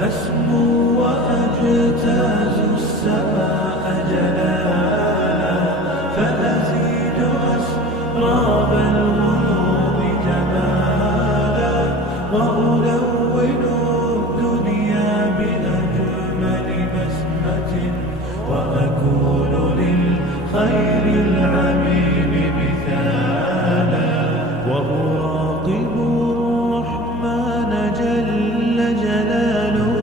أسمو وأجتاز السماء جلالا، فأزيد أسراب الغيوم جمالا، وألون الدنيا بأجمل بسمة، وأكون للخير العميل